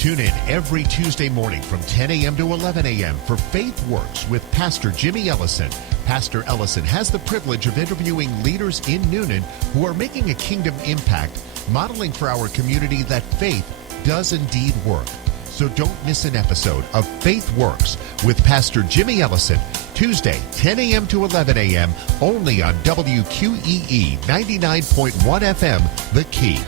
Tune in every Tuesday morning from 10 a.m. to 11 a.m. for Faith Works with Pastor Jimmy Ellison. Pastor Ellison has the privilege of interviewing leaders in Noonan who are making a kingdom impact, modeling for our community that faith does indeed work. So don't miss an episode of Faith Works with Pastor Jimmy Ellison, Tuesday, 10 a.m. to 11 a.m., only on WQEE 99.1 FM, The Key.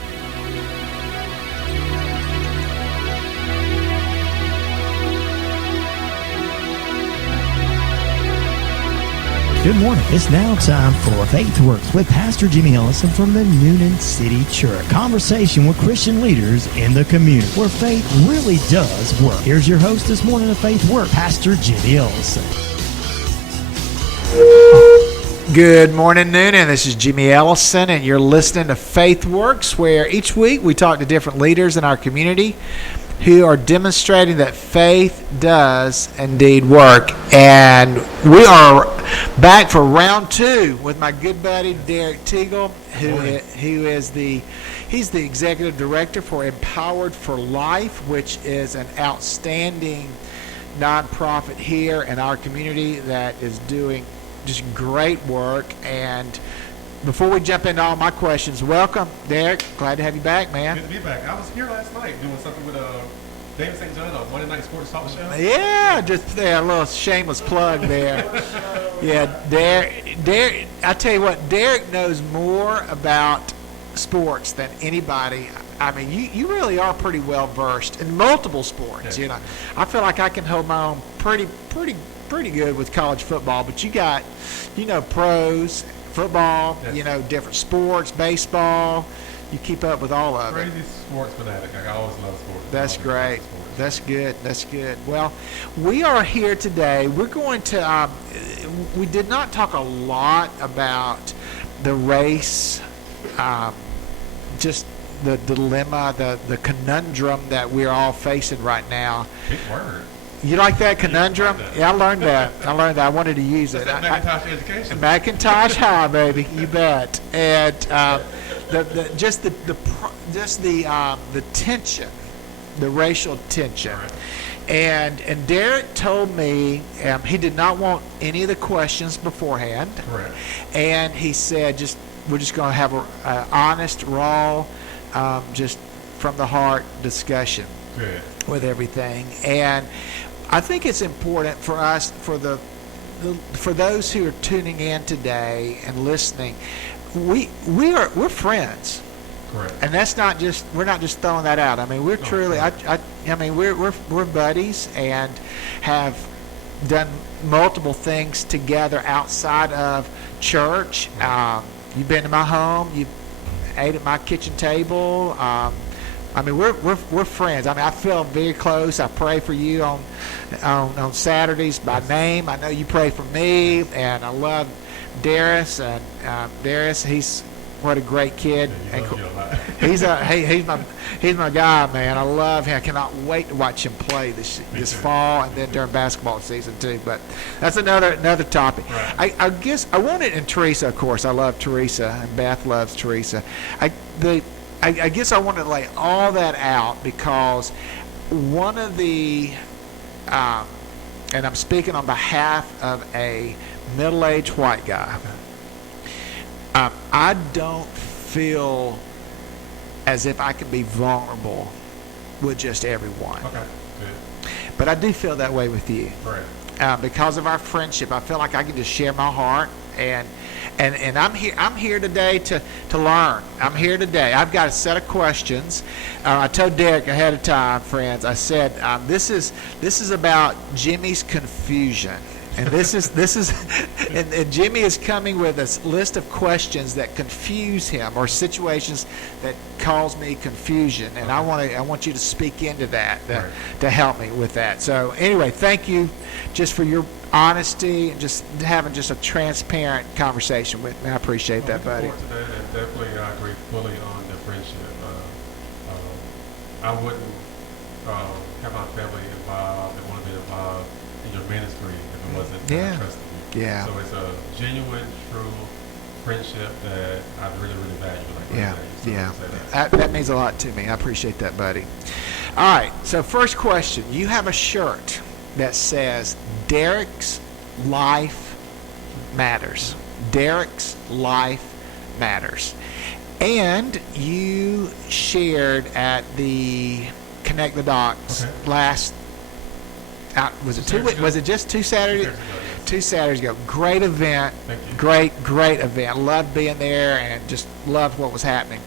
Good morning. It's now time for Faith Works with Pastor Jimmy Ellison from the Noonan City Church. Conversation with Christian leaders in the community where faith really does work. Here's your host this morning of Faith Works, Pastor Jimmy Ellison. Good morning, Noonan. This is Jimmy Ellison, and you're listening to Faith Works, where each week we talk to different leaders in our community who are demonstrating that faith does indeed work. And we are back for round two with my good buddy Derrick he's the executive director for Empowered for Life, which is an outstanding nonprofit here in our community that is doing just great work. And before we jump into all my questions, welcome, Derrick. Glad to have you back, man. Good to be back. I was here last night doing something with David St. John on Monday Night Sports Talk Show. Yeah, just there, a little shameless plug there. Yeah, Derrick. I tell you what, Derrick knows more about sports than anybody. I mean, you really are pretty well versed in multiple sports. Yeah. You know, I feel like I can hold my own pretty good with college football, but you got, pros. Football, yes. Different sports, baseball. You keep up with all of it. Crazy sports fanatic. I always love sports. That's great. That's good. That's good. Well, we are here today. We're going to, we did not talk a lot about the race, just the dilemma, the conundrum that we're all facing right now. Big word. You like that conundrum? Like that. Yeah, I learned that. I wanted to use it. Macintosh education. Macintosh High, baby. You bet. And the tension, the racial tension. Right. And Derrick told me he did not want any of the questions beforehand. Correct. And he said, we're just going to have an honest, raw, just from the heart discussion. Good. With everything. And I think it's important for us, for those who are tuning in today and listening, we're friends. Correct. And that's not just, we're not just throwing that out. I mean, we're truly, we're buddies and have done multiple things together outside of church. Right. You've been to my home. You've ate at my kitchen table. We're friends. I feel very close. I pray for you on Saturdays by name. I know you pray for me, and I love Darius. And Darius, he's what a great kid. He's my guy, man. I love him. I cannot wait to watch him play this fall and then during basketball season too. But that's another topic. Right. I guess I wanted, and Teresa, of course, I love Teresa, and Beth loves Teresa. I guess I want to lay all that out because one of the, and I'm speaking on behalf of a middle-aged white guy, I don't feel as if I can be vulnerable with just everyone. Okay, good. But I do feel that way with you. Right. Because of our friendship, I feel like I can just share my heart and I'm here today to learn. I'm here today. I've got a set of questions. I told Derrick ahead of time, friends. I said this is about Jimmy's confusion, and this is and Jimmy is coming with a list of questions that confuse him or situations that cause me confusion, and I want you to speak into that to help me with that. So anyway, thank you just for your honesty and just having just a transparent conversation with me. I appreciate that, buddy. And definitely, I agree fully on the friendship. I wouldn't have my family involved and want to be involved in your ministry if it wasn't trusting you. Yeah. So it's a genuine, true friendship that I really, really value. That means a lot to me. I appreciate that, buddy. All right. So first question: you have a shirt that says Derrick's life matters. Derrick's life matters. And you shared at the Connect the Dots last. Was it 2 weeks? Was it just 2 Saturdays? 2 Saturdays ago. Great event. Great event. Loved being there and just loved what was happening.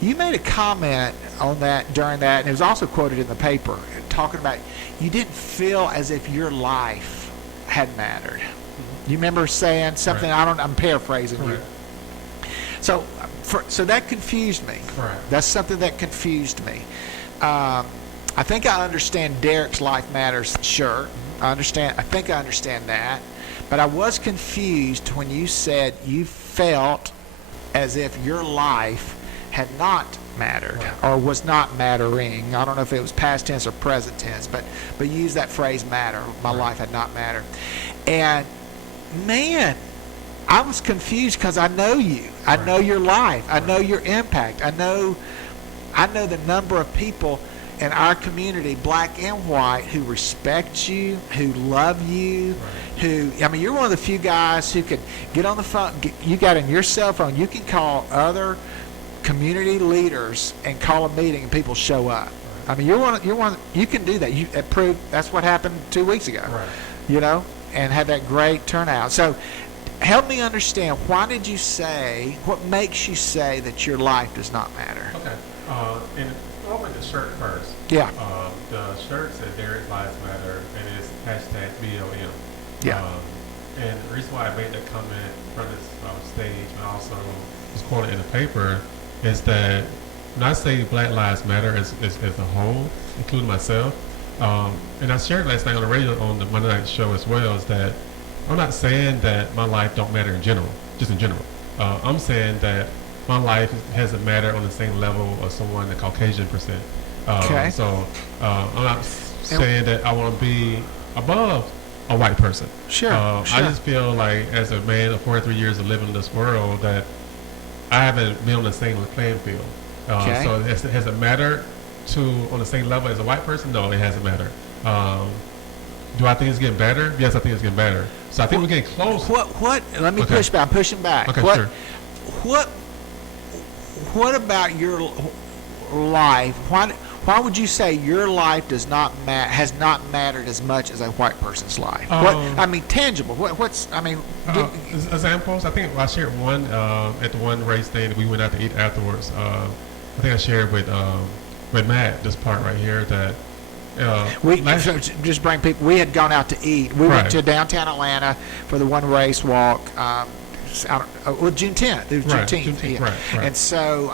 You made a comment on that during that, and it was also quoted in the paper, talking about you didn't feel as if your life had mattered. You remember saying something? Right. I'm paraphrasing you. So that confused me. Right. That's something that confused me. I think I understand Derrick's life matters. Sure, I understand. I think I understand that, but I was confused when you said you felt as if your life had not mattered or was not mattering. I don't know if it was past tense or present tense, but you used that phrase "matter." My life had not mattered, and man, I was confused because I know you. I know your life. I know your impact. I know the number of people in our community, black and white, who respect you, who love you, you're one of the few guys who can get on the phone. You got in your cell phone, you can call other community leaders and call a meeting and people show up. I mean, you're one, you can do that. It proved that's what happened 2 weeks ago, and had that great turnout. So help me understand, what makes you say that your life does not matter? Okay. And I'll make the shirt first. Yeah. The shirt says Derrick Lives Matter, and it's hashtag BLM. Yeah. And the reason why I made that comment from this stage, and also was quoted in the paper, is that when I say Black Lives Matter as a whole, including myself, and I shared last night on the radio on the Monday night show as well, is that I'm not saying that my life don't matter in general, just in general. I'm saying that my life hasn't mattered on the same level of someone, the Caucasian percent. So I'm not saying that I want to be above a white person. Sure. I just feel like as a man of 43 years of living in this world that I haven't been on the same playing field. So has it mattered on the same level as a white person? No, it hasn't mattered. Do I think it's getting better? Yes, I think it's getting better. So I think we're getting close. Let me push back. I'm pushing back. Okay, sure. What about your life? Why would you say your life has not mattered as much as a white person's life? Tangible. Examples. I think I shared one at the one race day that we went out to eat afterwards. I think I shared with Matt this part right here that. Just bring people. We had gone out to eat. We went to downtown Atlanta for the one race walk. June 10th. It was June 10th. Right. And so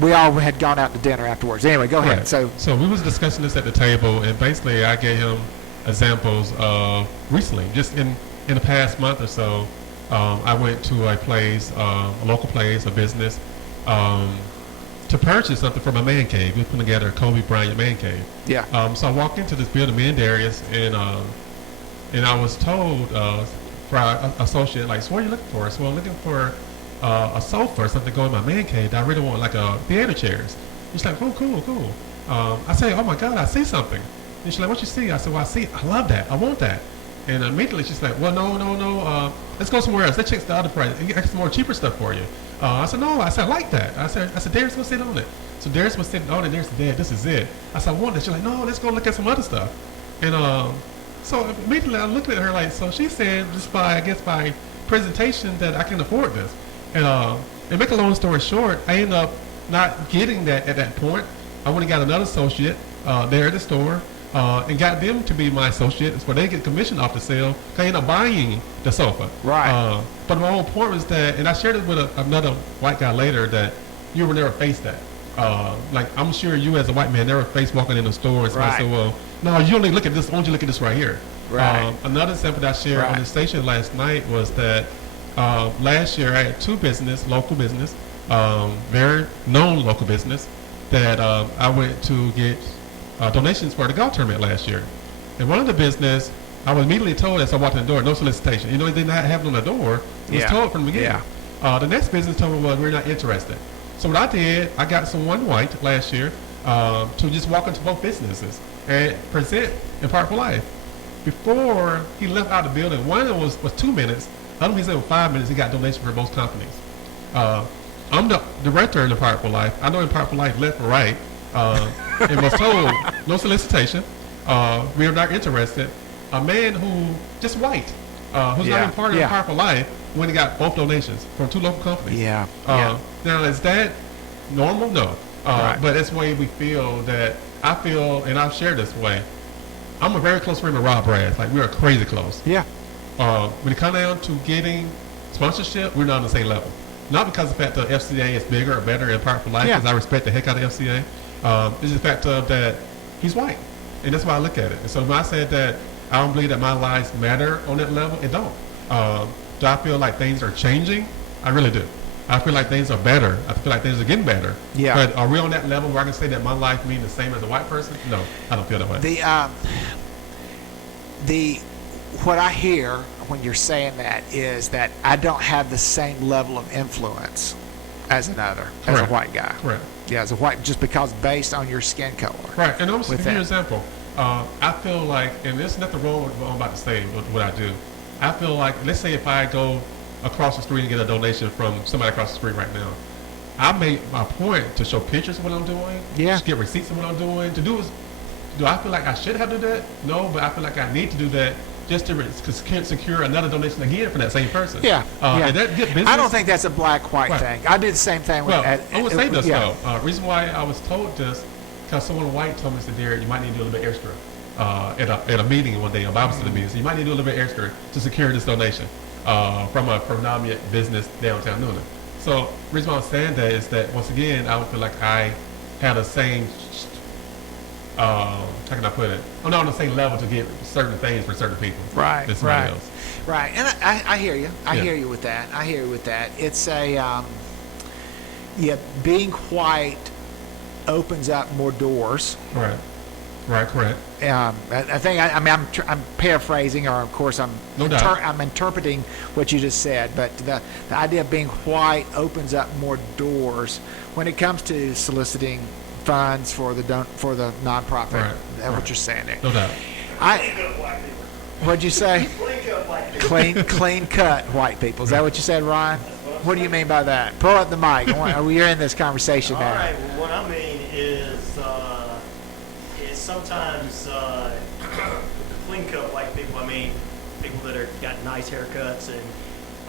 we all had gone out to dinner afterwards. Anyway, go ahead. So we was discussing this at the table, and basically I gave him examples of recently, just in the past month or so. I went to a place, a local place, a business, to purchase something for my man cave. We were putting together a Kobe Bryant man cave. Yeah. So I walked into this building, me and Darius, and I was told for our associate, like, so what are you looking for? So I'm looking for a sofa or something to go in my man cave. I really want like a theater chairs. She's like, oh, cool. I say, oh my God, I see something. And she's like, what you see? I said, well, I love that. I want that. And immediately she's like, well, no. Let's go somewhere else. Let's check the other price and get some more cheaper stuff for you. I said, no. I said, I like that. I said, Darius, go sit on it. So Darius was sitting on it, and Darius said, Dad, this is it. I said, I want that. She's like, no, let's go look at some other stuff. And so immediately I looked at her like, so she's saying just by presentation that I can afford this. And make a long story short, I ended up not getting that at that point. I went and got another associate there at the store and got them to be my associates where they get commission off the sale. I ended up buying the sofa. Right. But my whole point was that, and I shared it with another white guy later, that you will never face that. Like, I'm sure you as a white man never faced walking in a store and somebody said, well, no, you only look at this, why don't you look at this right here? Right. Another example that I shared on the station last night was that last year I had two local business, very known local business, that I went to get donations for the golf tournament last year. And one of the business, I was immediately told as I walked in the door, no solicitation. You know, they did not have it on the door. It was told from the beginning. The next business told me, well, we're not interested. So what I did, I got someone white last year. to just walk into both businesses and present Impart for Life. Before he left out of the building, one of them was 2 minutes. The other one he said was 5 minutes. He got donations for most companies. I'm the director of Impart for Life. I know Impart for Life left or right, and was told no solicitation. We are not interested. A man who just white, who's not even part of Impart for Life, when he got both donations from 2 local companies. Now, is that normal? No. But it's the way we feel that I feel, and I've shared this way. I'm a very close friend with Rob Brad. Like, we are crazy close. When it comes down to getting sponsorship, we're not on the same level. Not because of the fact that FCA is bigger or better in Impart for Life, because I respect the heck out of FCA. It's just the fact of that he's white. And that's why I look at it. And so when I said that I don't believe that my lives matter on that level, it don't. Do I feel like things are changing? I really do. I feel like things are better. I feel like things are getting better. But are we on that level where I can say that my life means the same as a white person? No, I don't feel that way. What I hear when you're saying that is that I don't have the same level of influence as another, as a white guy. Correct. Yeah, as a white, just because based on your skin color. Right, and I'm going to give you an example. I feel like, and there's nothing wrong with what I'm about to say, what I do. I feel like, let's say if I go across the street and get a donation from somebody across the street right now, I make my point to show pictures of what I'm doing, just get receipts of what I'm doing. Do I feel like I should have to do that? No, but I feel like I need to do that just to secure another donation again from that same person. And that good business. I don't think that's a black-white thing. I did the same thing. I would say this though. Reason why I was told this, because someone white told me, Mr. Derrick, you might need to do a little bit extra at a meeting one day, a Bible study meeting. So you might need to do a little bit extra to secure this donation from a prominent business downtown Noonan. So the reason why I'm saying that is that, once again, I don't feel like I had the same, how can I put it? I'm not on the same level to get certain things for certain people. Right. Than somebody else. Right. And I hear you. I hear you with that. It's being white opens up more doors. Right. Correct. I think I'm paraphrasing, or of course I'm interpreting what you just said. But the idea of being white opens up more doors when it comes to soliciting funds for the nonprofit. Right. That's what you're saying there. No doubt. What'd you say? Clean cut white people. Is that what you said, Ryan? What do you mean by that? Pull up the mic. We're in this conversation now. All right. Well, what I mean is sometimes clean cut white people. I mean, people that are got nice haircuts and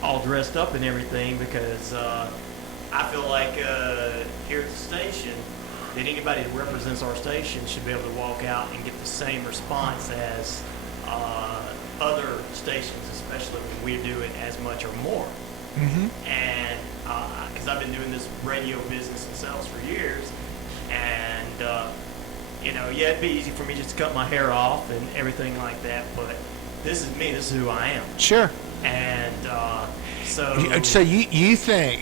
all dressed up and everything. Because I feel like here at the station, that anybody that represents our station should be able to walk out and get the same response as other stations, especially when we do it as much or more. And because I've been doing this radio business and sales for years, and it'd be easy for me just to cut my hair off and everything like that, but this is me, this is who I am. Sure. And so you think,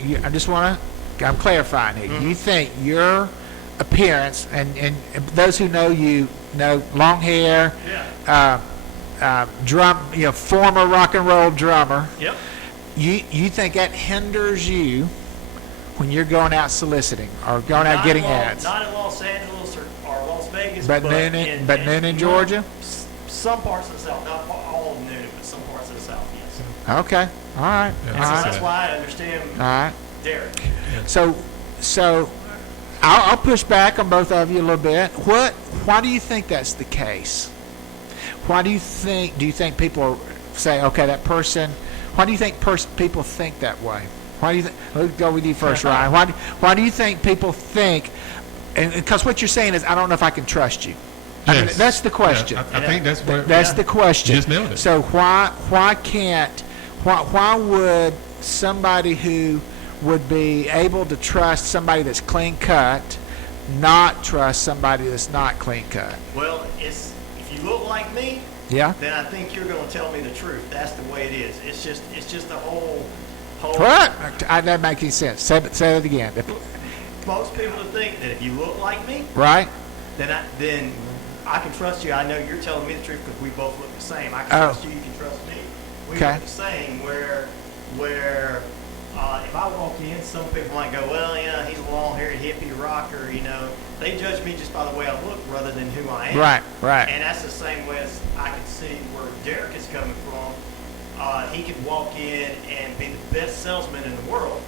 I'm clarifying here, you think your appearance, and those who know you know long hair, former rock and roll drummer. Yep. You think that hinders you when you're going out soliciting or going out getting ads? Not in Los Angeles or Las Vegas, but Noonan, Georgia. Some parts of the South, not all of Noonan, but some parts of the South, yes. Okay. All right. That's why I understand. All right. Derrick. So I'll push back on both of you a little bit. Why do you think that's the case? Do you think people say, okay, that person, why do you think people think that way? Why do you think, let's go with you first, Ryan. Why do you think people think, and because what you're saying is, I don't know if I can trust you. Yes. I mean, that's the question. I think that's what. That's the question. You just nailed it. So why would somebody who would be able to trust somebody that's clean cut not trust somebody that's not clean cut? Well, if you look like me, then I think you're going to tell me the truth. That's the way it is. It's just the whole. What? That doesn't make any sense. Say it again. Most people think that if you look like me, right, then I can trust you. I know you're telling me the truth because we both look the same. I can trust you. You can trust me. We look the same. Where if I walk in, some people might go, well, he's a long-haired hippie rocker, they judge me just by the way I look rather than who I am. Right. And that's the same way as I can see where Derrick is coming from. He could walk in and be the best salesman in the world,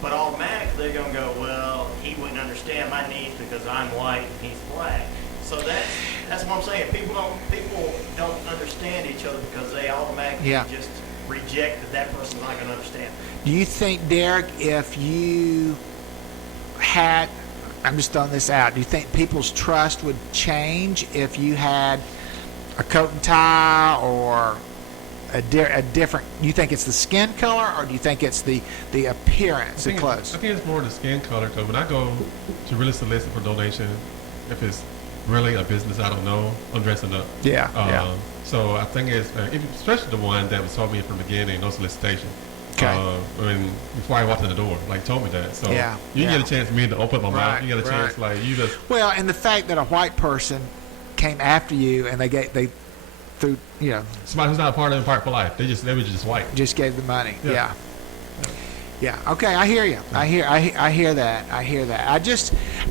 but automatically they're going to go, well, he wouldn't understand my needs because I'm white and he's black. So that's what I'm saying. People don't understand each other because they automatically just reject that person's not going to understand. Do you think, Derrick, if you had, I'm just throwing this out, do you think people's trust would change if you had a coat and tie or a different, do you think it's the skin color or do you think it's the appearance of clothes? I think it's more the skin color, because when I go to really solicit for donation, if it's really a business I don't know, I'm dressing up. So I think it's, especially the one that was told me from the beginning, no solicitation. Okay. Before I walked in the door, told me that. So you get a chance for me to open my mouth. You get a chance, you just. Well, and the fact that a white person came after you and they threw, somebody who's not a part of Part for Life. They were just white. Just gave the money. Yeah. Okay, I hear you. I hear that.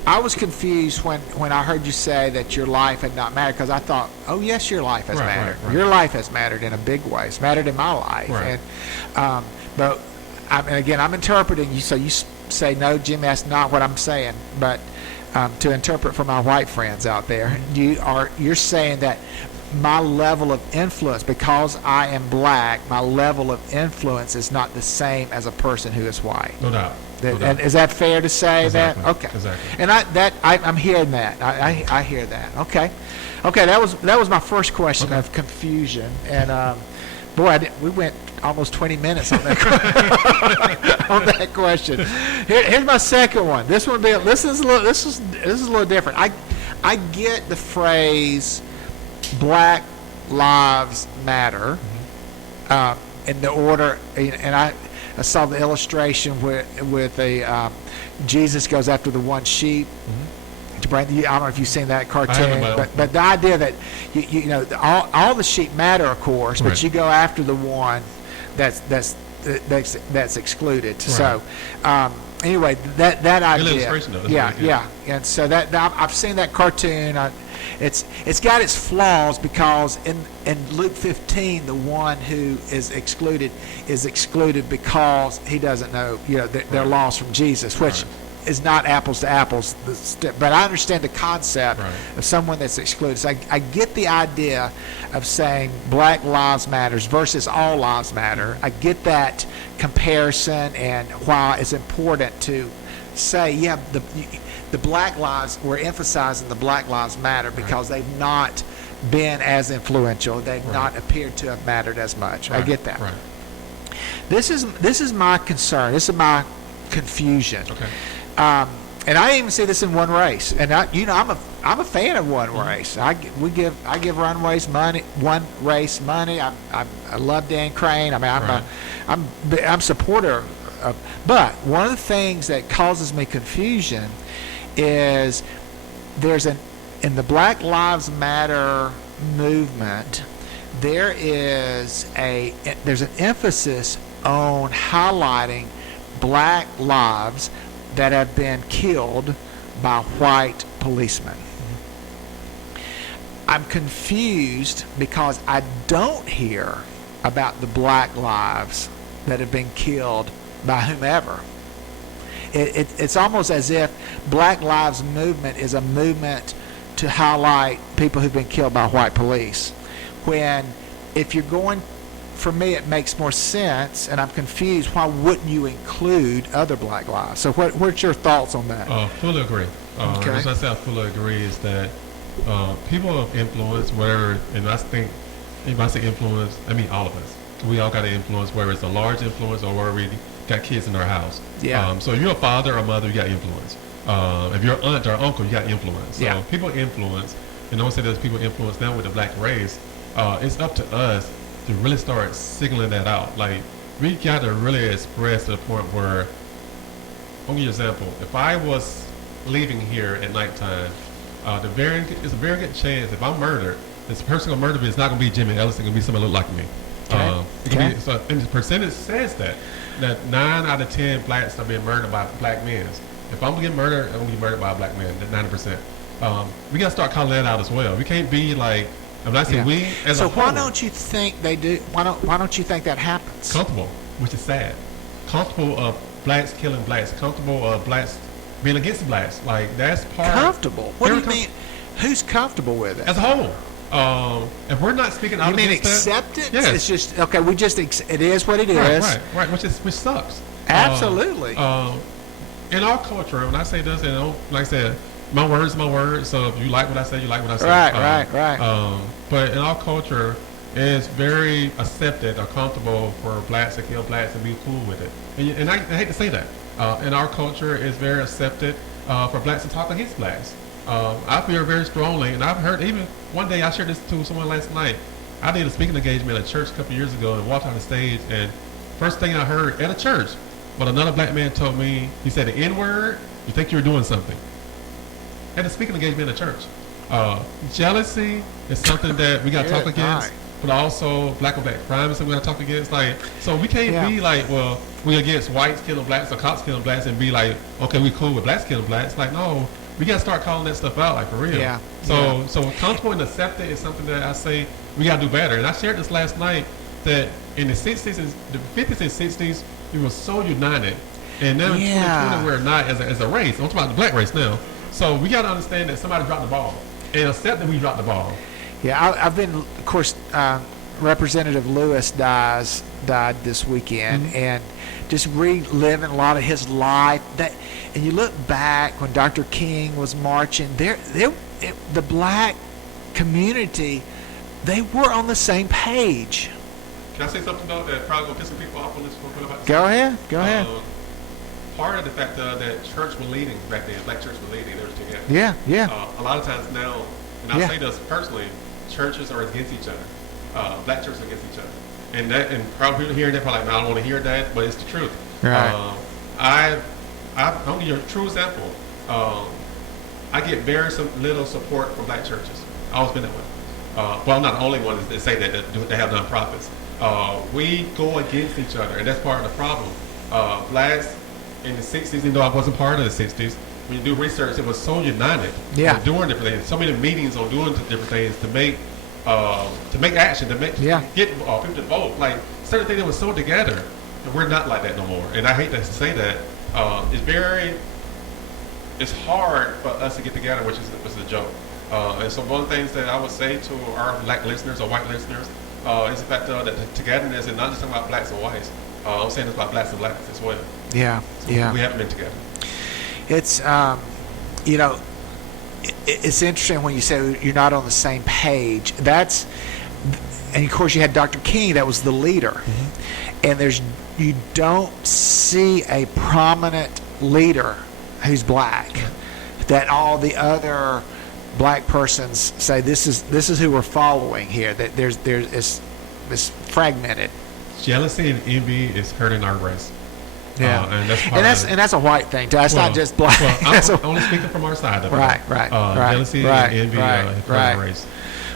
I was confused when I heard you say that your life had not mattered, because I thought, oh yes, your life has mattered. Right. Your life has mattered in a big way. It's mattered in my life. Right. And but again, I'm interpreting you. So you say, no, Jimmy, that's not what I'm saying. But to interpret for my white friends out there, you're saying that my level of influence, because I am black, my level of influence is not the same as a person who is white. No doubt. And is that fair to say? Exactly. That? Okay. Exactly. And I'm hearing that. I hear that. Okay. That was my first question of confusion. And we went almost 20 minutes on that on that question. Here's my second one. This is a little different. I get the phrase Black Lives Matter in the order, and I saw the illustration with a Jesus goes after the one sheep. To bring I don't know if you've seen that cartoon, but the idea that you know all the sheep matter, of course, but you go after the one that's excluded. Right. So anyway, that idea. Illustration of it. And so that I've seen that cartoon. It's got its flaws, because in Luke 15, the one who is excluded because he doesn't know, they're lost from Jesus, which is not apples to apples. But I understand the concept of someone that's excluded. So I get the idea of saying Black Lives Matters versus All Lives Matter. I get that comparison, and why it's important to say, the Black Lives, we're emphasizing the Black Lives Matter because they've not been as influential. They've not appeared to have mattered as much. I get that. Right. This is my concern. This is my confusion. Okay. And I even see this in one race. And I'm a fan of one race. I give one race money. I love Dan Crane. I mean, I'm supporter of. But one of the things that causes me confusion is in the Black Lives Matter movement, there's an emphasis on highlighting black lives that have been killed by white policemen. I'm confused because I don't hear about the black lives that have been killed by whomever. It's almost as if Black Lives Movement is a movement to highlight people who've been killed by white police. When, if you're going, for me, it makes more sense, and I'm confused, why wouldn't you include other black lives? So what's your thoughts on that? Fully agree. Okay. As I say, I fully agree is that people of influence, whether, and I think, if I say influence, I mean all of us. We all got an influence, whether it's a large influence or where we got kids in our house. Yeah. So if you're a father or mother, you got influence. If you're an aunt or uncle, you got influence. So people influence, and don't say there's people influence now with the black race. It's up to us to really start signaling that out. Like, we got to really express to the point where, I'll give you an example. If I was leaving here at nighttime, it's a very good chance if I'm murdered, this person gonna murder me, it's not gonna be Jimmy Ellison, it's gonna be somebody look like me. So, and the percentage says that 9 out of 10 blacks are being murdered by black men. If I'm getting murdered, I'm gonna be murdered by a black man. That 90%. we got to start calling that out as well. We can't be like, I'm not saying we as so a whole. why don't you think they do? Why don't you think that happens? Comfortable, which is sad. Comfortable of blacks killing blacks. Comfortable of blacks being against blacks. Like that's part. Comfortable. What do you mean? Who's comfortable with it? As a whole. If we're not speaking out you mean against acceptance? Yes. It's just okay. We just it is what it is. Right. Which sucks. Absolutely. In our culture, when I say this, like I said, my word's my word. So if you like what I say, you like what I say. Right. But in our culture, it's very accepted or comfortable for blacks to kill blacks and be cool with it. And I hate to say that. In our culture, it's very accepted for blacks to talk against blacks. I feel very strongly, and I've heard even one day I shared this to someone last night. I did a speaking engagement at a church a couple years ago and walked on the stage, and first thing I heard at a church, but another black man told me, he said the N-word, you think you're doing something. At a speaking engagement at a church. Jealousy is something that we got to talk against, but also black on black crime is something we got to talk against. Like, so we can't be like, well, we against whites killing blacks or cops killing blacks and be like, okay, we cool with blacks killing blacks. Like, no. We gotta start calling that stuff out, like for real. Yeah. So comfortable and accepted is something that I say we gotta do better. And I shared this last night that in the 60s and the 50s and 60s, we were so united, and now in 2020 we're not as a race. I'm talking about the black race now. So we gotta understand that somebody dropped the ball and accept that we dropped the ball. Yeah, I've been, of course, Representative Lewis died this weekend, and just reliving a lot of his life. And you look back when Dr. King was marching, the black community, they were on the same page. Can I say something though that probably gonna piss some people off on this? Go ahead. Part of the fact that church were leading back then, black church were leading, they were together. Yeah. A lot of times now, and I say this personally, churches are against each other. Black churches are against each other. And probably people hearing that probably like, no, I don't want to hear that, but it's the truth. Right. I'll give you a true example. I get very little support from black churches. I've always been that way. Well, I'm not the only one that say that they have nonprofits. We go against each other, and that's part of the problem. Blacks in the 60s, even though I wasn't part of the 60s, when you do research, it was so united. Yeah. Doing different things. So many meetings on doing different things to make action, to get people to vote. Like certain things that were so together, and we're not like that no more. And I hate to say that. It's hard for us to get together, which is a joke. And so one of the things that I would say to our black listeners or white listeners is the fact that togetherness is not just about blacks and whites. I'm saying it's about blacks and blacks as well. Yeah. So we haven't been together. It's it's interesting when you say you're not on the same page. And of course you had Dr. King, that was the leader, and you don't see a prominent leader who's black that all the other black persons say this is who we're following here. That there's this fragmented. Jealousy and envy is hurting our race. Yeah, and that's a white thing too. It's not just black. Well, I'm only speaking from our side of it. Right. Jealousy and envy hurt our race.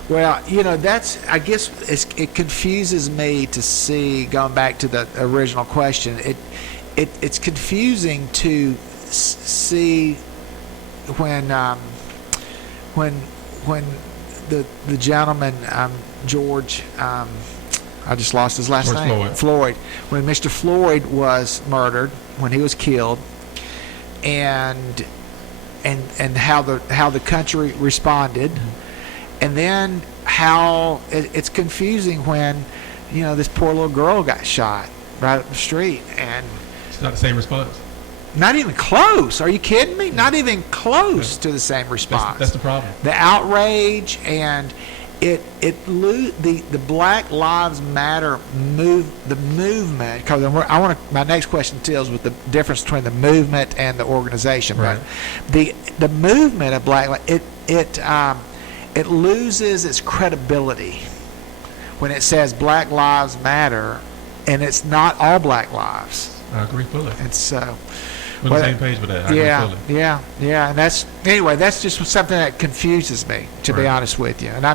Well, I guess it confuses me to see, going back to the original question, it's confusing to see when the gentleman, George, I just lost his last name. Floyd. When Mr. Floyd was murdered, when he was killed, and how the country responded. And then how it's confusing when, this poor little girl got shot right up the street, and it's not the same response. Not even close. Are you kidding me? Not even close to the same response. That's the problem. The outrage and the Black Lives Matter movement. Because my next question deals with the difference between the movement and the organization. Right. But the movement of Black it loses its credibility when it says Black Lives Matter, and it's not all black lives. I agree fully. And so we're on the same page with that. I agree fully. Yeah. And that's just something that confuses me, to be honest with you. And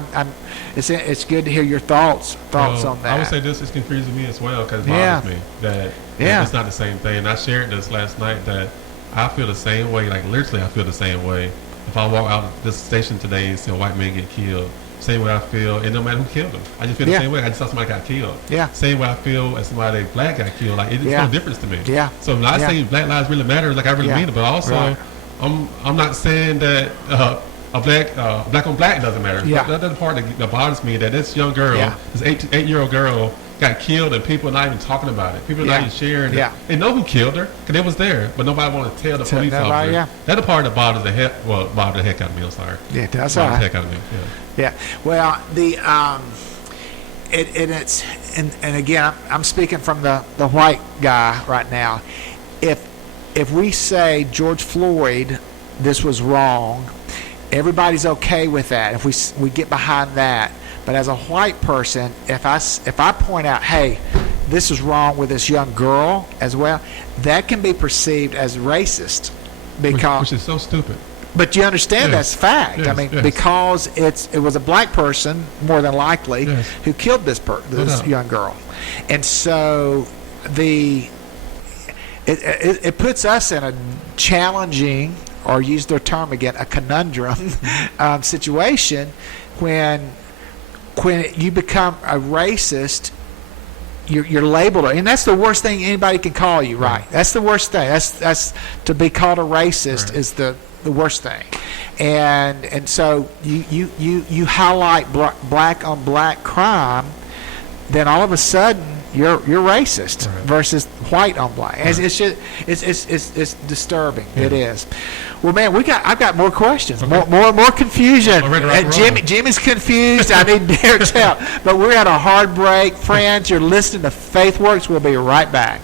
it's good to hear your thoughts on that. I would say this is confusing me as well, because it bothers me that it's not the same thing. And I shared this last night that I feel the same way. Like literally, I feel the same way. if I walk out of this station today and see a white man get killed, same way I feel, and no matter who killed him, I just feel the same way. I just saw somebody got killed. Yeah. Same way I feel as somebody black got killed. Like it's no difference to me. Yeah. So when I say Black Lives really matter, like I really mean it, but also I'm not saying that a black on black doesn't matter. Yeah. That's the part that bothers me, that this young girl, this 8-year-old girl, got killed and people are not even talking about it. People are not even sharing it. They know who killed her because it was there, but nobody want to tell the police officer. That's the part that bothers the heck out of me. I'm sorry. Yeah, that's all right. The heck out of me. Yeah. Well, the and again, I'm speaking from the white guy right now. If we say George Floyd, this was wrong, everybody's okay with that. If we get behind that. But as a white person, if I point out, hey, this is wrong with this young girl as well, that can be perceived as racist, because which is so stupid. But you understand that's fact. Yes, I mean, because it was a black person more than likely who killed this young girl, and so it puts us in a challenging, or use their term again, a conundrum situation when you become a racist. You're labeled, and that's the worst thing anybody can call you, right? That's the worst thing. That's to be called a racist is the worst thing, and so you highlight black on black crime, then all of a sudden you're racist versus white on black. It's just it's disturbing. It is. Well, man, I've got more questions, more confusion. Jimmy's confused. I need Derrick's help. But we're at a hard break, friends. You're listening to FaithWorks. We'll be right back.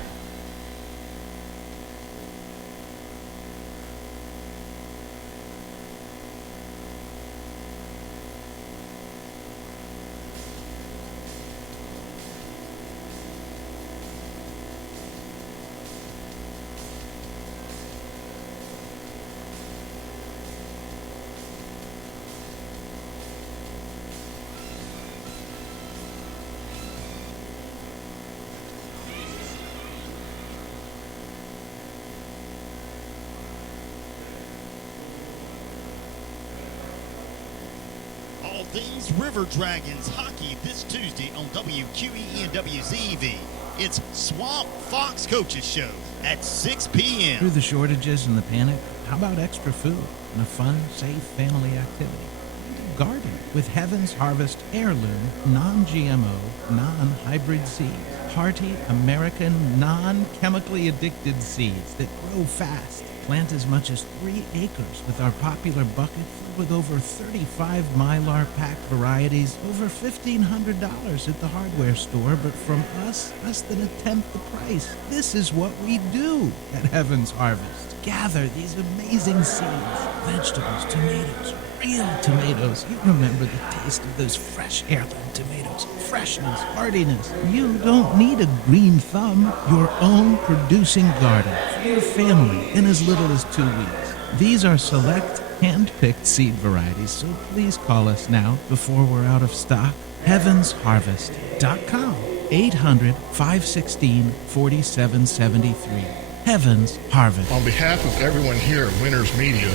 Things River Dragons hockey this Tuesday on WQEE and WZEV. It's Swamp Fox Coaches Show at 6 p.m. Through the shortages and the panic, how about extra food and a fun, safe family activity? And a garden with Heaven's Harvest heirloom, non-GMO, non-hybrid seeds. Hearty, American, non-chemically addicted seeds that grow fast. Plant as much as 3 acres with our popular bucket filled with over 35 Mylar pack varieties, over $1,500 at the hardware store, but from us, less than 1/10 the price. This is what we do at Heaven's Harvest. Gather these amazing seeds, vegetables, tomatoes, real tomatoes. You remember the taste of those fresh heirloom tomatoes. Freshness, hardiness. You don't need a green thumb. Your own producing garden for your family in as little as 2 weeks. These are select, hand-picked seed varieties, so please call us now before we're out of stock. HeavensHarvest.com. 800-516-4773. Heaven's Harvest. On behalf of everyone here at Winners Media,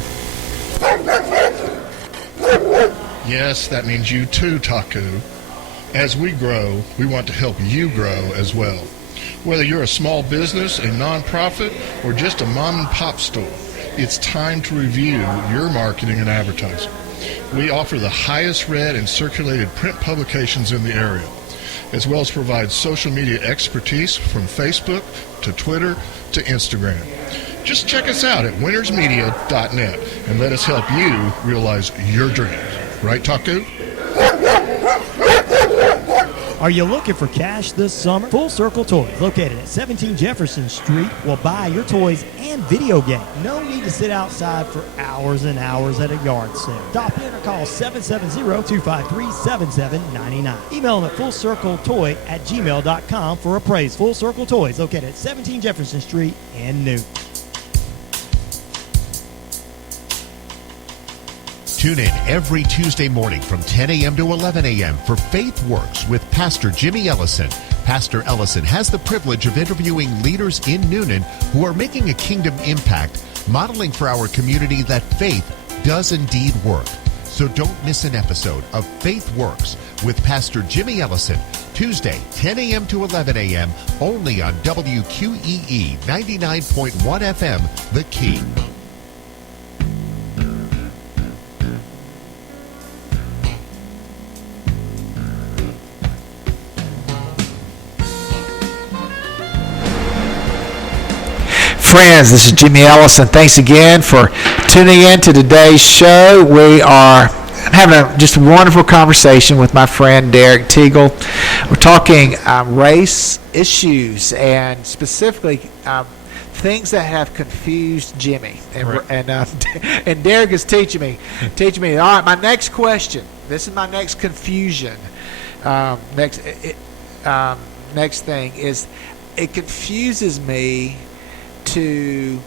yes, that means you too, Taku. As we grow, we want to help you grow as well. Whether you're a small business, a nonprofit, or just a mom and pop store, it's time to review your marketing and advertising. We offer the highest read and circulated print publications in the area, as well as provide social media expertise from Facebook to Twitter to Instagram. Just check us out at winnersmedia.net and let us help you realize your dreams. Right, Taku? Are you looking for cash this summer? Full Circle Toys, located at 17 Jefferson Street, will buy your toys and video games. No need to sit outside for hours and hours at a yard sale. Stop in or call 770-253-7799. Email them at fullcircletoy@gmail.com for a praise. Full Circle Toys, located at 17 Jefferson Street in Newton. Tune in every Tuesday morning from 10 a.m. to 11 a.m. for Faith Works with Pastor Jimmy Ellison. Pastor Ellison has the privilege of interviewing leaders in Newnan who are making a kingdom impact, modeling for our community that faith does indeed work. So don't miss an episode of Faith Works with Pastor Jimmy Ellison, Tuesday, 10 a.m. to 11 a.m., only on WQEE 99.1 FM, The Key. Friends, this is Jimmy Ellison. Thanks again for tuning in to today's show. We are having just a wonderful conversation with my friend Derrick Teagle. We're talking race issues and specifically things that have confused Jimmy. And Derrick is teaching me. All right, my next question. This is my next confusion. Next thing is, it confuses me to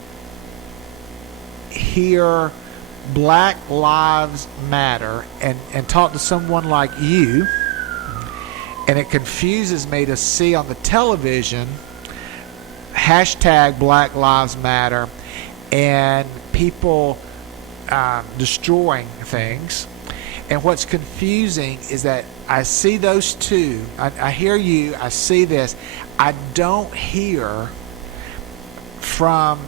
hear Black Lives Matter and talk to someone like you, and it confuses me to see on the television hashtag Black Lives Matter and people destroying things. And what's confusing is that I see those two. I hear you. I see this. I don't hear from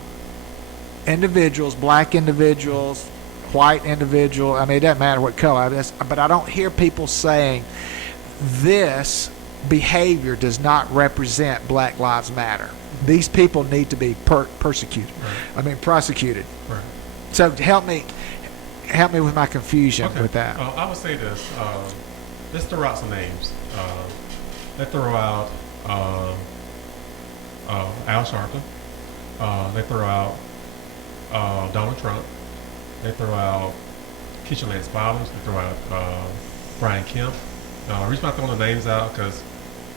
individuals, black individuals, white individuals. I mean, it doesn't matter what color it is, but I don't hear people saying this behavior does not represent Black Lives Matter. These people need to be persecuted. Right. I mean, prosecuted. Right. So help me with my confusion with that. I would say this. Let's throw out some names. Let's throw out Al Sharpton. They throw out Donald Trump. They throw out Keisha Lance Bottoms. They throw out Brian Kemp. The reason I'm throwing the names out because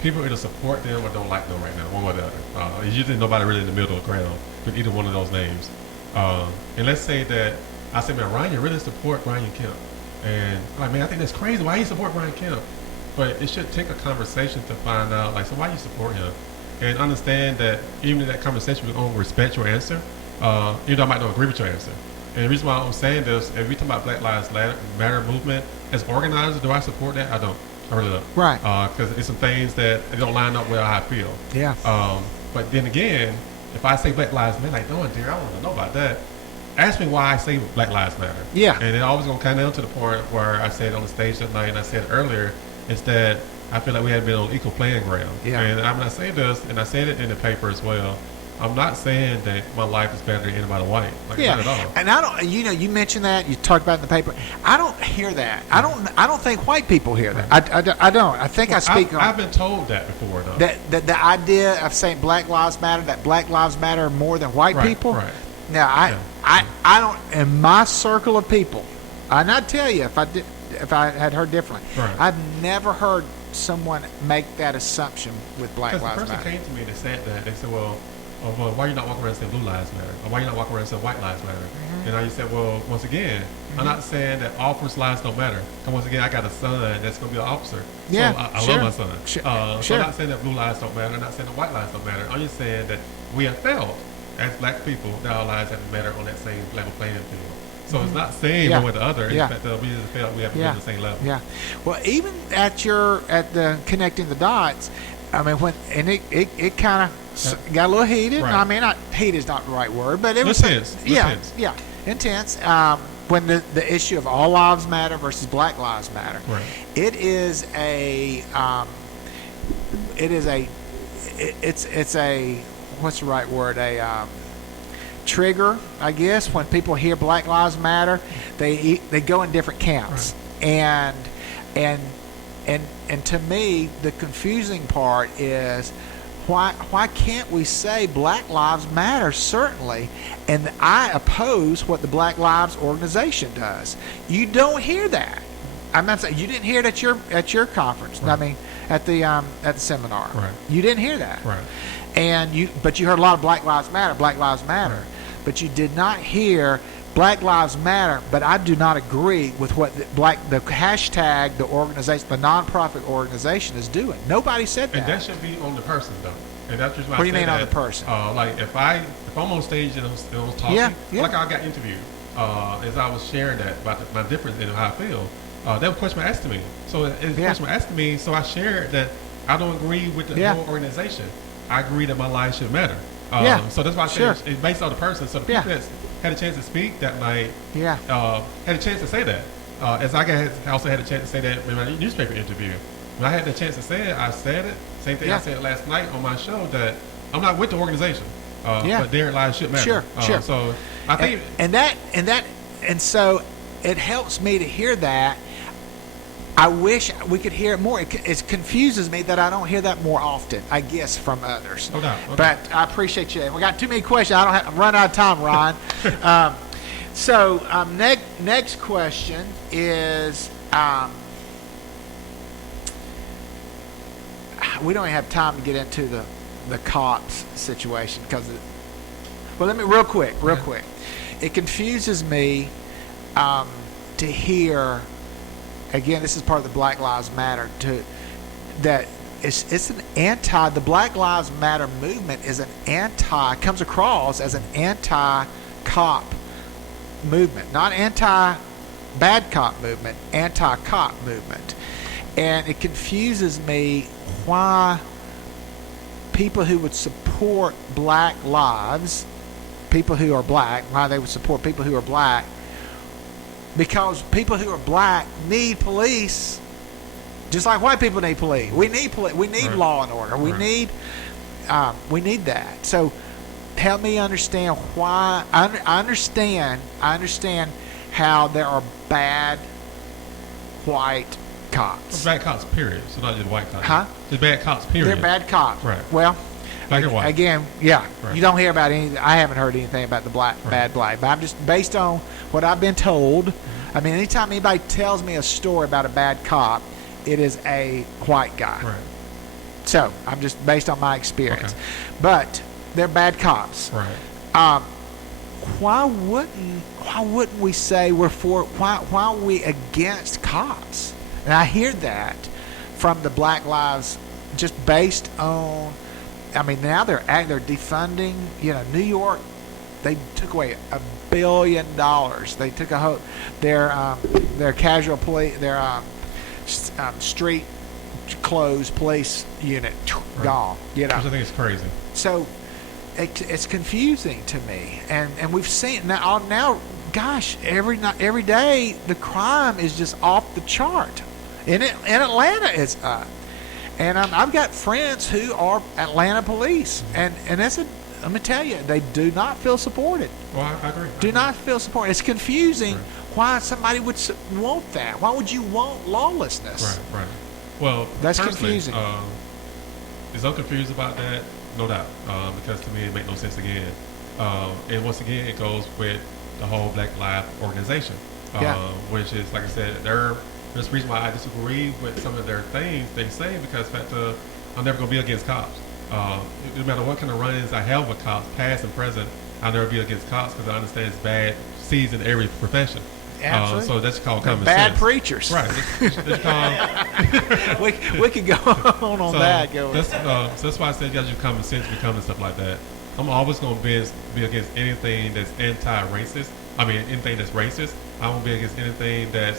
people either support them or don't like them right now, one way or the other. It's usually nobody really in the middle of the ground with either one of those names. And let's say that I say, man, Ryan, you really support Brian Kemp. And I'm like, man, I think that's crazy. Why you support Brian Kemp? But it should take a conversation to find out, like, so why you support him? And understand that even in that conversation, we're going to respect your answer, even though I might not agree with your answer. And the reason why I'm saying this, if we talk about Black Lives Matter movement, as organizers, do I support that? I don't. I really don't. Right. Because it's some things that don't line up with how I feel. Yeah. But then again, if I say Black Lives Matter, like, no, dear, I want to know about that. Ask me why I say Black Lives Matter. Yeah. And it always going to come down to the point where I said on the stage that night, and I said earlier, is that I feel like we had been on equal playing ground. Yeah. And I'm not saying this, and I said it in the paper as well. I'm not saying that my life is better than anybody white. Like, not at all. And I don't. You mentioned that. You talked about it in the paper. I don't hear that. I don't think white people hear that. I don't. I think I speak. I've been told that before, though. That the idea of saying Black Lives Matter, that Black Lives Matter more than white people. Right. Now I don't. In my circle of people, and I'd tell you if I had heard differently. Right. I've never heard someone make that assumption with Black Lives Because the Matter. person came to me and said that. They said, well, why are you not walking around saying Blue Lives Matter? Or why are you not walking around saying White Lives Matter? Mm-hmm. And I said, well, once again, I'm not saying that all first lives don't matter. And once again, I got a son that's going to be an officer. Yeah, so I sure. love my son. Sure. So Sure. I'm not saying that blue lives don't matter. I'm not saying that white lives don't matter. I'm just saying that we have failed as black people that our lives have to matter on that same level playing field. So it's not saying one with the other. Yeah. In fact, we just failed. We have to be on the same level. Yeah. Well, even at the connecting the dots, I mean, it kind of got a little heated. Right. I mean, heat is not the right word, but it was intense. Intense. When the issue of all lives matter versus Black Lives Matter, Right. it's a what's the right word? A trigger, I guess. When people hear Black Lives Matter, they go in different camps, Right. and to me, the confusing part is why can't we say Black Lives Matter? Certainly, and I oppose what the Black Lives organization does. You don't hear that. I'm not saying you didn't hear it at your conference. Right. I mean, at the seminar. Right. You didn't hear that. Right. But you heard a lot of Black Lives Matter, Black Lives Matter. Right. But you did not hear Black Lives Matter, but I do not agree with what the hashtag, the organization, the nonprofit organization is doing. Nobody said that. And that should be on the person, though. And that's just why What do I you say mean on that, the person? Like if I'm on stage and I was talking, Yeah. like I got interviewed, as I was sharing that about my difference in how I feel, they would question my estimate. So it's question my estimate. So I shared that I don't agree with the whole organization. I agree that my life should matter. So that's why I said it's based on the person. So the people that had a chance to speak that night had a chance to say that. As I also had a chance to say that in my newspaper interview. When I had the chance to say it, I said it. Same thing I said last night on my show, that I'm not with the organization. But their lives should matter. Sure. So I think and so it helps me to hear that. I wish we could hear it more. It confuses me that I don't hear that more often, I guess, from others. No doubt. But I appreciate you. We got too many questions. I'm running out of time, Ron. Next question is, we don't even have time to get into the cops situation because, let me real quick. It confuses me to hear. Again, this is part of the Black Lives Matter. That it's an the Black Lives Matter movement comes across as an anti-cop movement, not anti-bad cop movement, anti-cop movement, and it confuses me why people who would support black lives, people who are black, why they would support people who are black. Because people who are black need police, just like white people need police. We need police. We need law and order. We need that. So, help me understand why. I understand how there are bad white cops. Bad cops, period. So not just white cops. Huh? Just bad cops, period. They're bad cops. Right. Well, black and white. Again, you don't hear about anything. I haven't heard anything about the bad black, but I'm just based on what I've been told. I mean, anytime anybody tells me a story about a bad cop, it is a white guy. Right. So I'm just based on my experience. Okay. But they're bad cops. Right. Why wouldn't we say we're for? Why are we against cops? And I hear that from the Black Lives, just based on. I mean, now they're defunding. New York, they took away $1 billion. They took their casual police, their street closed police unit gone. Which I think is crazy. So it's confusing to me, and we've seen now. Gosh, every day the crime is just off the chart. In Atlanta, it's up. And I've got friends who are Atlanta police, and let me tell you, they do not feel supported. Well, I agree. Do not feel supported. It's confusing why somebody would want that. Why would you want lawlessness? Right. Well, that's confusing. Is I'm confused about that? No doubt, because to me it makes no sense again. And once again, it goes with the whole Black Lives organization, which is, like I said, there's a reason why I disagree with some of their things they say, because in fact, I'm never going to be against cops. No matter what kind of run-ins I have with cops, past and present, I'll never be against cops because I understand it's bad seeds in every profession. Absolutely. So that's called common bad sense. Preachers. Right. It's called, we could go on that. So that's why I said you got to use common sense becoming stuff like that. I'm always going to be against anything that's anti-racist. I mean, anything that's racist. I won't be against anything that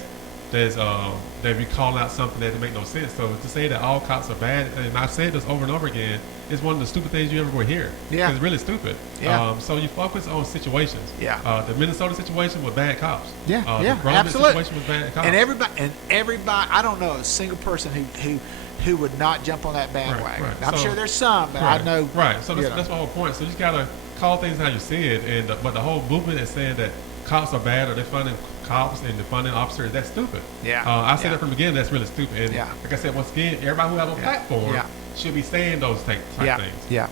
we call out something that make no sense. So to say that all cops are bad, and I've said this over and over again, is one of the stupid things you ever will hear. Yeah. It's really stupid. Yeah. So you focus on situations. Yeah. The Minnesota situation with bad cops. Yeah. The Grumman Absolutely. situation with bad cops. And everybody, I don't know a single person who would not jump on that bandwagon. Right. I'm So, sure there's some, but I know. Right. So that's my whole point. So you just gotta call things how you see it. But the whole movement is saying that cops are bad, or they're funding cops and defunding officers. That's stupid. Yeah. I said that from the beginning. That's really stupid. And like I said, once again, everybody who has a platform should be saying those type things. Yeah.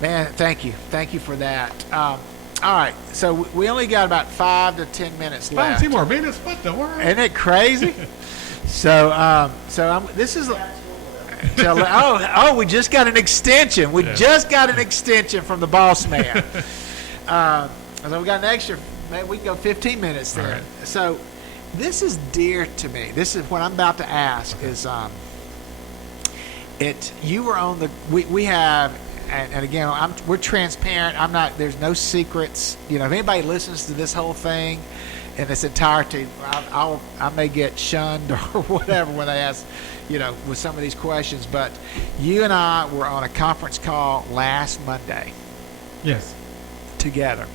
Man, thank you for that. All right, so we only got about 5 to 10 minutes left. 10 more minutes? What the world? Isn't it crazy? This is. We just got an extension. We just got an extension from the boss man. So we got an extra. Maybe we can go 15 minutes there. Right. So this is dear to me. This is what I'm about to ask. Is you were on the. We have and again, we're transparent. I'm not. There's no secrets. If anybody listens to this whole thing in its entirety, I may get shunned or whatever when they ask, with some of these questions. But you and I were on a conference call last Monday. Yes. Together.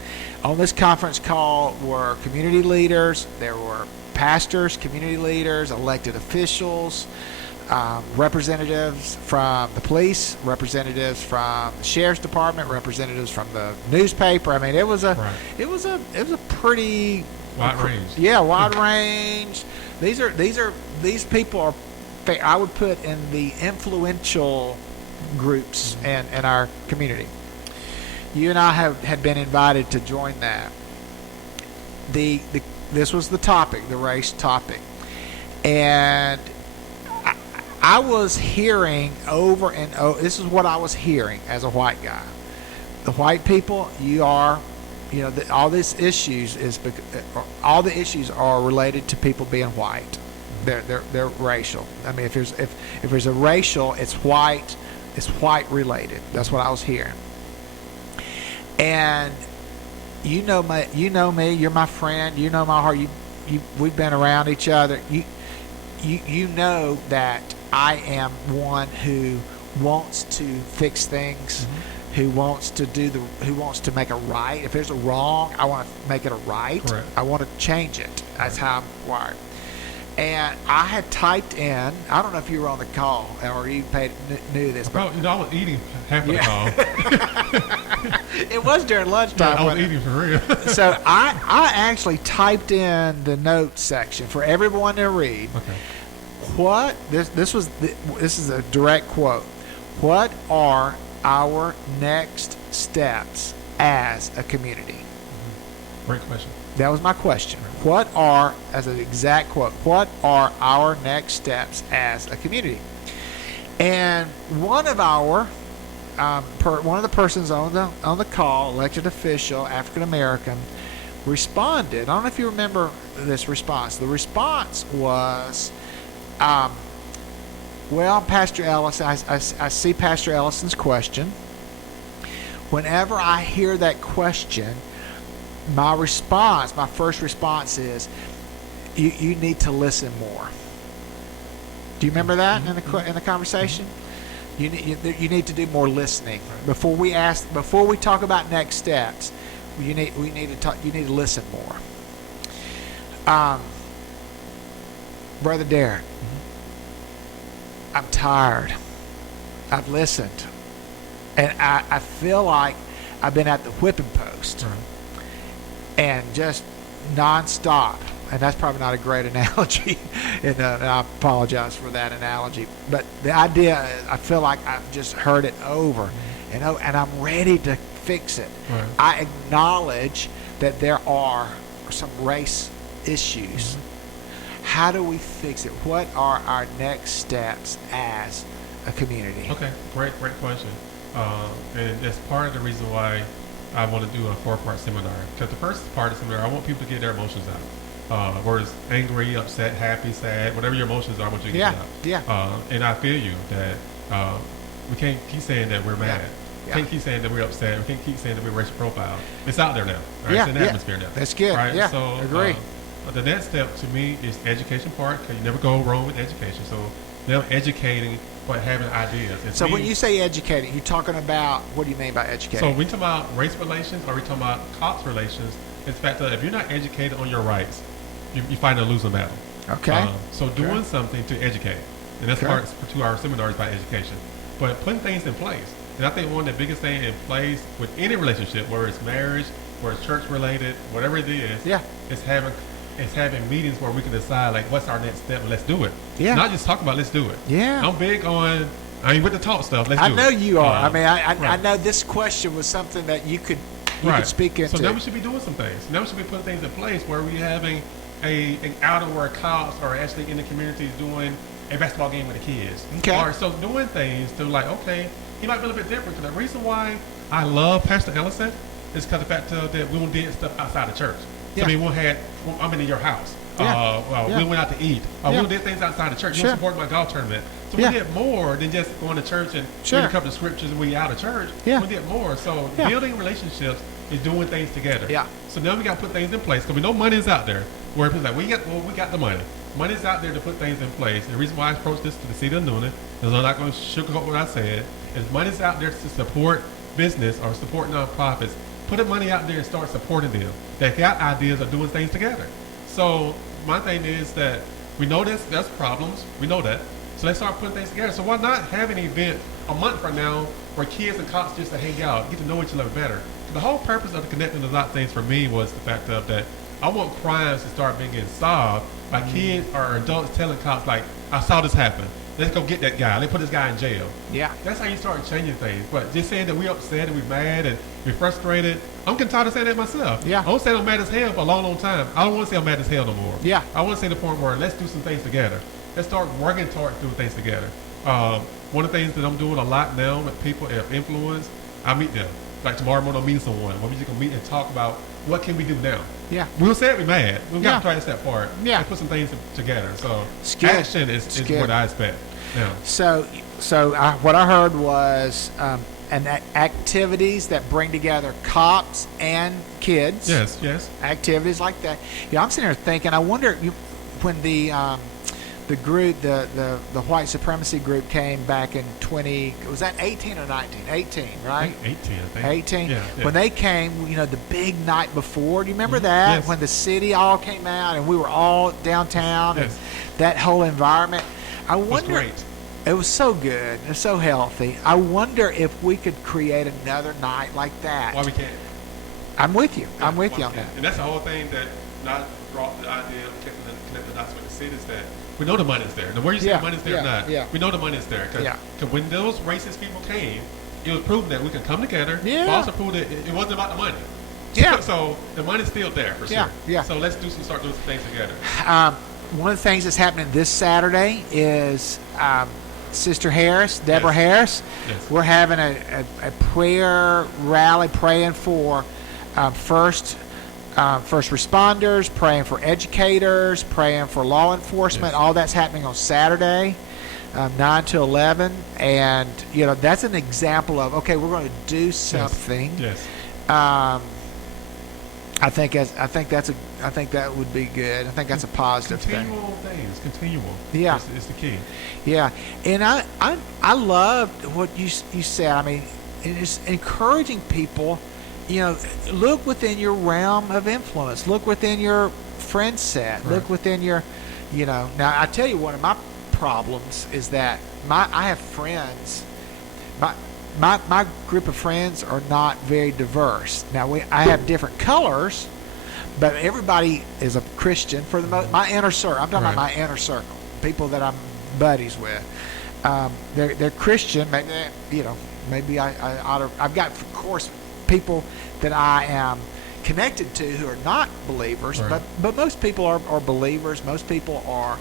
On this conference call were community leaders. There were pastors, community leaders, elected officials, representatives from the police, representatives from the sheriff's department, representatives from the newspaper. I mean, it was a pretty wide range. Yeah, wide range. These people are, I would put in the influential groups in our community. You and I had been invited to join that. This was the topic, the race topic, and I was hearing over and over. This is what I was hearing as a white guy. The white people, all these issues all the issues are related to people being white. They're racial. I mean, if there's a racial, it's white related. That's what I was hearing. And you know me, you're my friend, you know my heart, we've been around each other. You know that I am one who wants to fix things, who wants to make a right. If there's a wrong, I want to make it a right. Correct. I want to change it. That's how I'm wired. And I had typed in, I don't know if you were on the call or you knew this. I was eating half of the call. It was during lunchtime. I was eating for real. So I actually typed in the notes section for everyone to read. Okay. This is a direct quote. What are our next steps as a community? Great question. That was my question. As an exact quote, what are our next steps as a community? And one of the persons on the call, elected official, African American, responded. I don't know if you remember this response. The response was, well, Pastor Ellison, I see Pastor Ellison's question. Whenever I hear that question, my first response is, you need to listen more. Do you remember that in the conversation? You need to do more listening before we talk about next steps. You need to listen more. Brother Derrick, I'm tired. I've listened, and I feel like I've been at the whipping post. And just nonstop, and that's probably not a great analogy, and I apologize for that analogy. But the idea is, I feel like I've just heard it over and over, and I'm ready to fix it. Right. I acknowledge that there are some race issues. How do we fix it? What are our next steps as a community? Okay, great question. And that's part of the reason why I want to do a 4-part seminar. Because the first part of the seminar, I want people to get their emotions out. Whether it's angry, upset, happy, sad, whatever your emotions are, I want you to get it out. And I feel you that we can't keep saying that we're mad. We can't keep saying that we're upset. We can't keep saying that we're racial profile. It's out there now. Right? It's in the atmosphere now. That's good. Right? Yeah, so, agree. The next step to me is education part, because you never go wrong with education. So now educating, but having ideas. So when you say educating, you're talking about, what do you mean by educating? So we talking about race relations, or we talking about cops relations. In fact, if you're not educated on your rights, you find a losing battle. Okay. So doing something to educate, and that's part to our seminars about education. But putting things in place, and I think one of the biggest things in place with any relationship, whether it's marriage, whether it's church related, whatever it is, is having meetings where we can decide, like, what's our next step and let's do it. Yeah. Not just talk about, let's do it. Yeah. I'm big on, I mean, with the talk stuff, let's do it. I know you are. I mean, I right. know this question was something that you could speak into. So now we should be doing some things. Now we should be putting things in place where we're having an outing where cops are actually in the community doing a basketball game with the kids. Okay. Or so doing things to, like, okay, he might be a little bit different. Because the reason why I love Pastor Ellison is because of the fact that we don't do stuff outside the church. Yeah. So, I mean, I'm in your house. We went out to eat. Yeah. We did things outside the church. Sure. We supported my golf tournament. So Yeah. we did more than just going to church and Sure. reading a couple of scriptures and we out of church. Yeah. We did more. So Yeah. building relationships is doing things together. Yeah. So now we got to put things in place because we know money is out there. Where people are like, we got the money. Money's out there to put things in place. And the reason why I approached this to the city of Noonan is I'm not going to sugarcoat what I said. Is money's out there to support business or support nonprofits. Put the money out there and start supporting them. They got ideas of doing things together. So my thing is that we know there's problems. We know that. So let's start putting things together. So why not have an event a month from now where kids and cops just to hang out, get to know each other better? The whole purpose of the Connecting the Dot things for me was the fact of that I want crimes to start being solved by kids or adults telling cops like, I saw this happen. Let's go get that guy. Let's put this guy in jail. Yeah. That's how you start changing things. But just saying that we're upset and we're mad and we're frustrated, I'm getting tired of saying that myself. Yeah. I don't say I'm mad as hell for a long, long time. I don't want to say I'm mad as hell no more. Yeah. I want to say the point where let's do some things together. Let's start working towards doing things together. One of the things that I'm doing a lot now with people of influence, I meet them. Like tomorrow morning I'm meeting someone. We're just going to meet and talk about what can we do now. Yeah. We'll say we're mad. We've got Yeah. to try to step forward. Yeah. And put some things together. So It's good. action is good. what I expect now. So what I heard was activities that bring together cops and kids. Yes. Activities like that. Yeah, I'm sitting here thinking. I wonder when the group, the white supremacy group came back in 20. Was that 18 or 19? 18, right? 18, I think. 18. Yeah. When they came, the big night before. Do you remember that? Yes. When the city all came out and we were all downtown Yes. and that whole environment. I It was wonder. great. It was so good. It was so healthy. I wonder if we could create another night like that. Why we can't? I'm with you. I'm with Why you we on that. can't. And that's the whole thing that not brought the idea of connecting the dots with the city is that we know the money's there. The word you say Yeah, the money's there yeah, or not, yeah. we know the money's there. Because Yeah. when those racist people came, it was proven that we can come together. Yeah. But also proved that it wasn't about the money. Yeah. So the money's still there for Yeah, sure. yeah. So let's start doing some things together. One of the things that's happening this Saturday is Sister Harris, Deborah Yes. Harris. Yes. We're having a prayer rally praying for first responders, praying for educators, praying for law enforcement. Yes. All that's happening on Saturday, 9 to 11. And, that's an example of, okay, we're going to do something. Yes. I think that would be good. I think that's a positive thing. Continual things. Continual. Yeah. Is the key. Yeah, and I loved what you said. I mean, it's encouraging people. Look within your realm of influence. Look within your friend set. Right. Look within your, Now I tell you, one of my problems is that I have friends. My group of friends are not very diverse. Now I have different colors, but everybody is a Christian for the most. My inner circle. I'm talking about my inner circle. People that I'm buddies with. They're Christian. Maybe I ought to. I've got, of course, people that I am connected to who are not believers, Right. but most people are believers. Most people are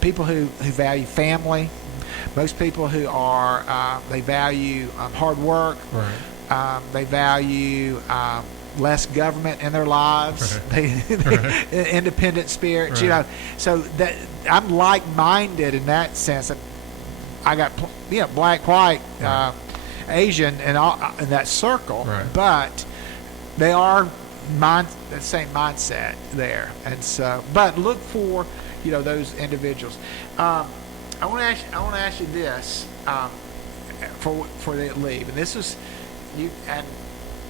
people who value family. Most people who are they value hard work. Right. They value less government in their lives. Right. They independent spirits. Right. So that I'm like-minded in that sense. I got black, white, Right. Asian, and all in that circle. Right. But they are the same mindset there, and so. But look for those individuals. I want to ask you this for the leave, and this is you. And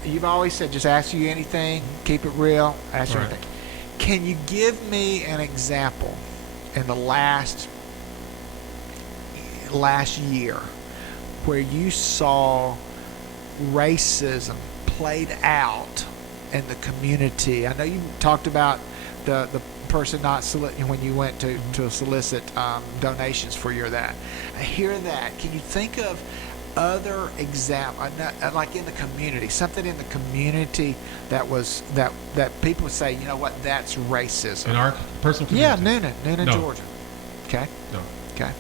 you've always said, just ask you anything, keep it real, ask you Right. anything. Can you give me an example in the last year where you saw racism played out in the community? I know you talked about the person not when you went to solicit donations for that. I hear that. Can you think of other example, like in the community, something in the community that was that people say, that's racism? In our personal community. Yeah, Noonan, No. Georgia. Okay. No. Okay.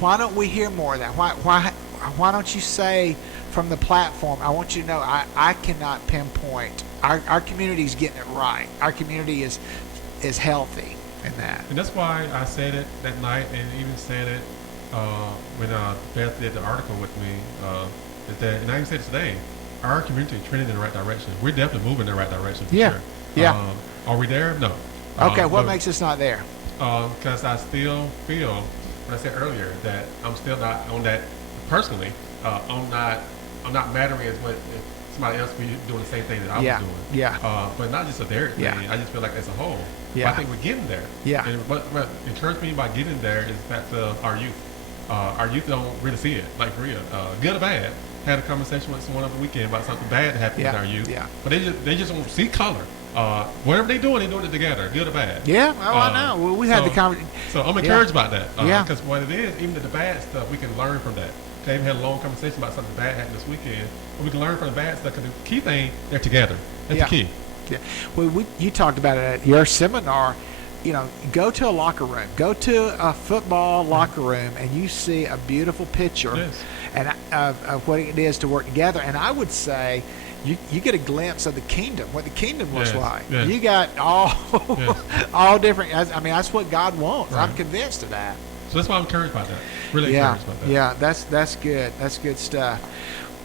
Why don't we hear more of that? Why don't you say from the platform? I want you to know I cannot pinpoint our community is getting it right. Our community is healthy in that. And that's why I said it that night, and even said it when Beth did the article with me. Is that, and I even said it today. Our community is trending in the right direction. We're definitely moving in the right direction. For Yeah. Sure. Yeah. Are we there? No. Okay. What makes us not there? Because I still feel, what I said earlier, that I'm still not on that personally. I'm not mattering as much if somebody else be doing the same thing that I was doing. Yeah. But not just a Derrick thing. Yeah. I just feel like as a whole. Yeah. But I think we're getting there. Yeah. And what encouraged me by getting there is that our youth. Our youth don't really see it, like for real. Good or bad. Had a conversation with someone over the weekend about something bad that happened with our youth. Yeah. But they just don't see color. Whatever they're doing it together, good or bad. Yeah. Oh, I know. Well, we had the conversation. So I'm encouraged about that. Yeah. Because what it is, even the bad stuff, we can learn from that. Okay, we had a long conversation about something bad happened this weekend. But we can learn from the bad stuff. Because the key thing, they're together. That's the key. Yeah. Well, you talked about it at your seminar. You know, go to a locker room, go to a football locker room, and you see a beautiful picture and of what it is to work together. And I would say you get a glimpse of the kingdom, what the kingdom looks like. Yes. You got all different. I mean, that's what God wants. Right. I'm convinced of that. So that's why I'm encouraged by that. Really encouraged by that. Yeah, that's good. That's good stuff.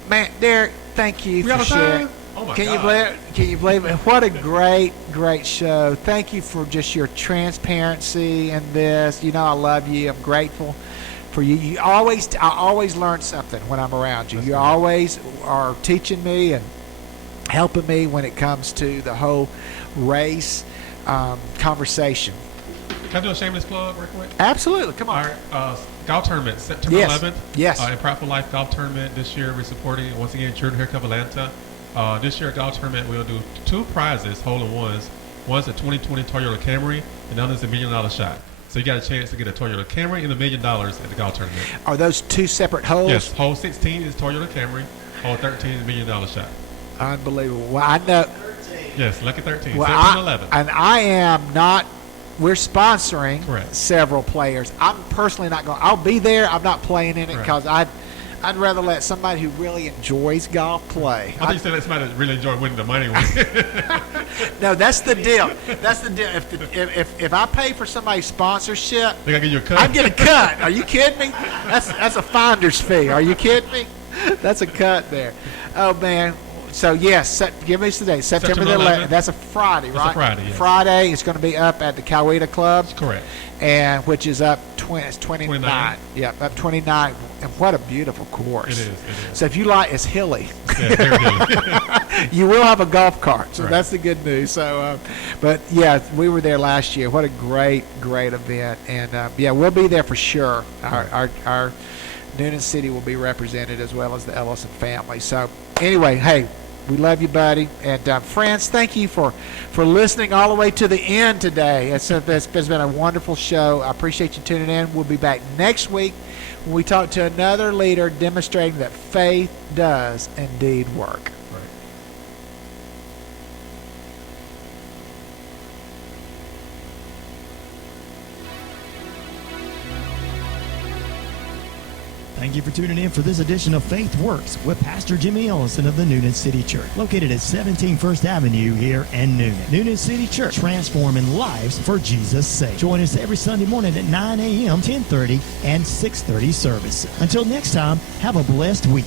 Man, Derrick, thank you We out for of sharing. time? Oh my Can God. you believe it? What a great show. Thank you for just your transparency in this. You know I love you. I'm grateful for you. I always learn something when I'm around you. That's You good. always are teaching me and helping me when it comes to the whole race conversation. Can I do a shameless plug real quick? Absolutely. Come on. All right, golf tournament, September Yes. 11th. Yes. In Prideful Life Golf Tournament this year, we're supporting, once again, Children Haircut Atlanta. This year, golf tournament, we'll do 2 prizes, hole-in-ones. One's a 2020 Toyota Camry, and the other's a $1 million shot. So you got a chance to get a Toyota Camry and $1 million at the golf tournament. Are those 2 separate holes? Yes, hole 16 is Toyota Camry, hole 13 is $1 million shot. Unbelievable. Well, I know. Yes, lucky 13, Well, September 11th. And I am not. We're sponsoring Correct. several players. I'm personally not going. I'll be there. I'm not playing in it Right. because I'd rather let somebody who really enjoys golf play. I think you said that somebody that really enjoyed winning the money. No, that's the deal. That's the deal. If I pay for somebody's sponsorship, They got to give you a cut. I get a cut. Are you kidding me? That's a finder's fee. Are you kidding me? That's a cut there. Oh man. So yes, give me today, September the 11th. That's a Friday, right? That's a Friday, yes. Friday. It's going to be up at the Coweta Club, Correct. and which is up 29. 29. Yeah, up 29. And what a beautiful course. It is. So if you like, it's hilly. Yeah, very good. You will have a golf cart, so Right. that's the good news. So, but yeah, we were there last year. What a great event, and yeah, we'll be there for sure. Our Noonan City will be represented as well as the Ellison family. So anyway, hey, we love you, buddy, and friends, thank you for listening all the way to the end today. It's been a wonderful show. I appreciate you tuning in. We'll be back next week when we talk to another leader demonstrating that faith does indeed work. Right. Thank you for tuning in for this edition of Faith Works with Pastor Jimmy Ellison of the Noonan City Church, located at 17 First Avenue here in Noonan. Noonan City Church, transforming lives for Jesus' sake. Join us every Sunday morning at 9 a.m., 10:30, and 6:30 service. Until next time, have a blessed week.